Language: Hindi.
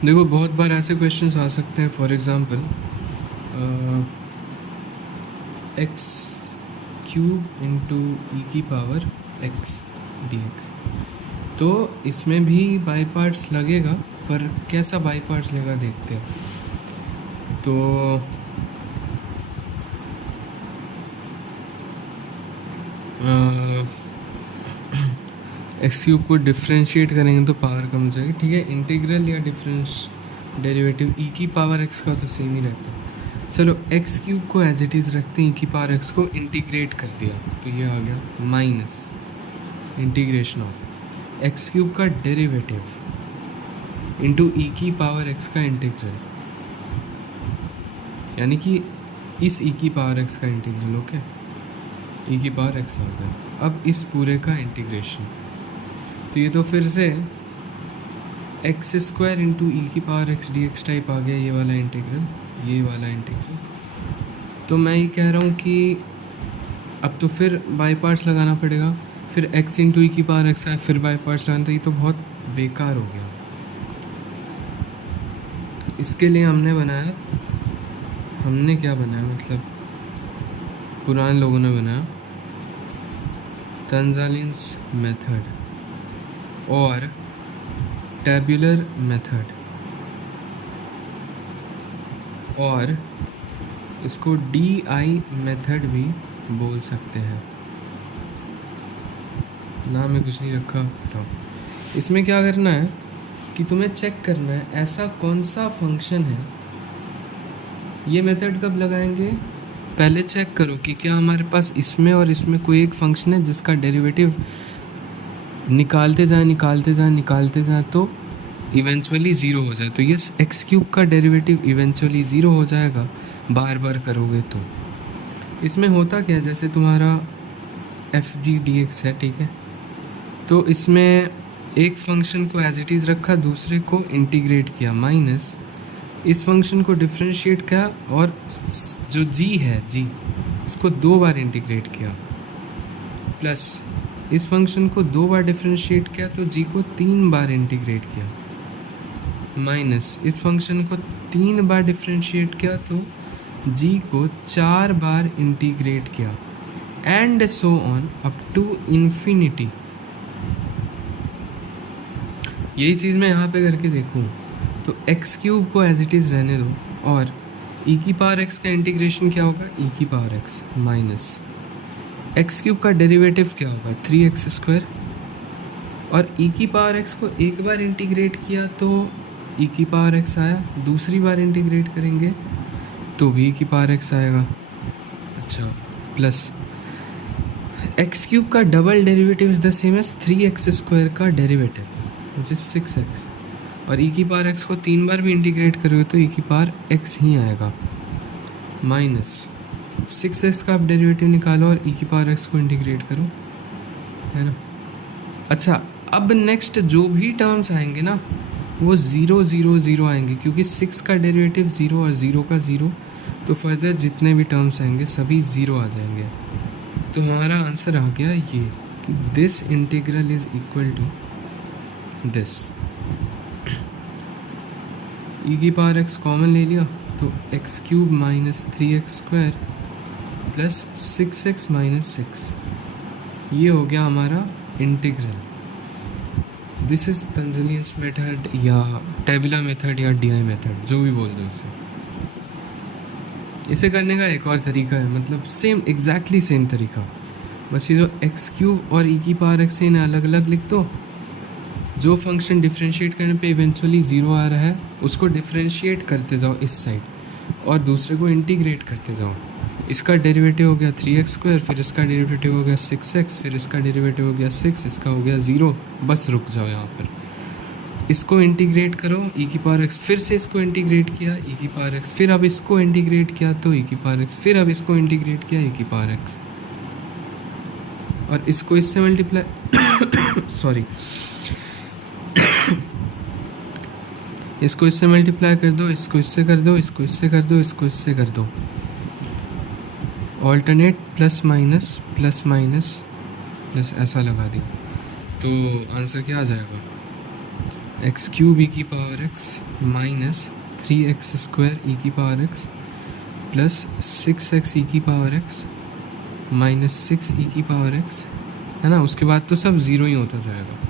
देखो बहुत बार ऐसे क्वेश्चंस आ सकते हैं, for example X cube into E की पावर एक्स डी एक्स। तो इसमें भी बाई पार्ट्स लगेगा, पर कैसा बाई पार्ट्स लेगा देखते हैं। तो एक्स क्यूब को डिफ्रेंशिएट करेंगे तो पावर कम हो जाएगी, ठीक है। इंटीग्रल या डिफरेंस डेरिवेटिव ई की पावर एक्स का तो सेम ही रहता है। चलो एक्स क्यूब को एज इट इज़ रखते हैं, ई की पावर एक्स को इंटीग्रेट कर दिया तो ये आ गया minus integration of x cube का डेरिवेटिव इंटू ई की पावर एक्स का इंटीग्रल, यानी कि इस ई की पावर एक्स का इंटीग्रल। ओके, ई की पावर एक्स आ गया। अब इस पूरे का इंटीग्रेशन, तो ये तो फिर से एक्स स्क्वायर इंटू ई की power X D X type आ गया, ये वाला इंटीग्रल, ये वाला इंटीग्रल। तो मैं ये कह रहा हूँ कि अब तो फिर बाई पार्ट्स लगाना पड़ेगा, फिर एक्स इंटू ई की पावर एक्स आए, फिर बाई पार्ट्स लगाना, तो ये तो बहुत बेकार हो गया। इसके लिए हमने क्या बनाया, मतलब पुराने लोगों ने बनाया तंजालिन्स मेथड और टेबुलर मेथड, और इसको DI मेथड भी बोल सकते हैं। नाम में कुछ नहीं रखा, हटाओ। इसमें क्या करना है कि तुम्हें चेक करना है ऐसा कौन सा फंक्शन है। ये मेथड कब लगाएंगे, पहले चेक करो कि क्या हमारे पास इसमें और इसमें कोई एक फंक्शन है जिसका डेरिवेटिव निकालते जाए तो इवेंचुअली ज़ीरो हो जाए। तो ये एक्स क्यूब का डेरिवेटिव इवेंचुअली ज़ीरो हो जाएगा बार बार करोगे तो। इसमें होता क्या है, जैसे तुम्हारा एफ जी डी एक्स है, ठीक है। तो इसमें एक फंक्शन को एज इट इज़ रखा, दूसरे को इंटीग्रेट किया, माइनस इस फंक्शन को डिफ्रेंशिएट किया, और जो जी है जी, इसको 2 बार इंटीग्रेट किया, प्लस इस फंक्शन को 2 बार डिफ्रेंशिएट किया तो जी को 3 बार इंटीग्रेट किया, माइनस इस फंक्शन को 3 बार डिफ्रेंशिएट किया तो जी को 4 बार इंटीग्रेट किया, and so on up to infinity. यही चीज़ मैं यहाँ पे करके देखूँ तो एक्स क्यूब को एज इट इज़ रहने दो, और ई की पावर एक्स का इंटीग्रेशन क्या होगा, ई की power x minus x cube का डेरिवेटिव क्या होगा 3x², और ई की पावर एक्स को एक बार इंटीग्रेट किया तो ई की पावर एक्स आया, दूसरी बार इंटीग्रेट करेंगे तो भी ई की पावर एक्स आएगा। अच्छा, प्लस एक्स क्यूब का double derivative is the same as 3x² का डेरिवेटिव विच इज 6x, और ई की पावर एक्स को 3 बार भी इंटीग्रेट करोगे तो ई की पावर एक्स ही आएगा, माइनस 6x का आप डेरिवेटिव निकालो और ई की पावर एक्स को इंटीग्रेट करो, है ना। अच्छा, अब नेक्स्ट जो भी टर्म्स आएंगे ना वो 0 0 0 आएंगे, क्योंकि 6 का डेरिवेटिव 0 और 0 का 0, तो फर्दर जितने भी टर्म्स आएंगे सभी 0 आ जाएंगे। तो हमारा आंसर आ गया ये कि this integral is equal to this. E की पावर एक्स कॉमन ले लिया तो x³ minus 3x² plus 6x minus 6, ये हो गया हमारा इंटीग्रल। दिस इज़ तंजालिन्स मेथड या टेबुलर मेथड या DI मेथड, जो भी बोल दो इसे। इसे करने का एक और तरीका है, मतलब सेम एग्जैक्टली सेम तरीका, बस ये जो x³ और ई की पावर एक्स इन्हें अलग अलग लिख दो। जो फंक्शन डिफ्रेंशिएट करने पे इवेंचुअली 0 आ रहा है उसको डिफ्रेंशिएट करते जाओ इस साइड, और दूसरे को इंटीग्रेट करते जाओ। इसका डेरिवेटिव हो गया 3x², फिर इसका डेरिवेटिव हो गया 6x, फिर इसका डेरिवेटिव हो गया 6, इसका हो गया 0। बस रुक जाओ यहाँ पर, इसको इंटीग्रेट करो ई की पावर एक्स, फिर से इसको इंटीग्रेट किया ई की पावर एक्स, फिर अब इसको इंटीग्रेट किया तो ई की पावर एक्स, फिर अब इसको इंटीग्रेट किया ई की पावर एक्स, और इसको इससे मल्टीप्लाई सॉरी इसको इससे मल्टीप्लाई कर दो, इसको इससे कर दो, इसको इससे कर दो, इसको इससे कर दो, alternate plus minus plus minus plus ऐसा लगा दिया, तो आंसर क्या आ जाएगा, एक्स क्यूब ई की पावर एक्स माइनस 3x² ई की पावर एक्स प्लस 6x ई की पावर एक्स माइनस 6 ई की पावर एक्स, है ना। उसके बाद तो सब ज़ीरो ही होता जाएगा।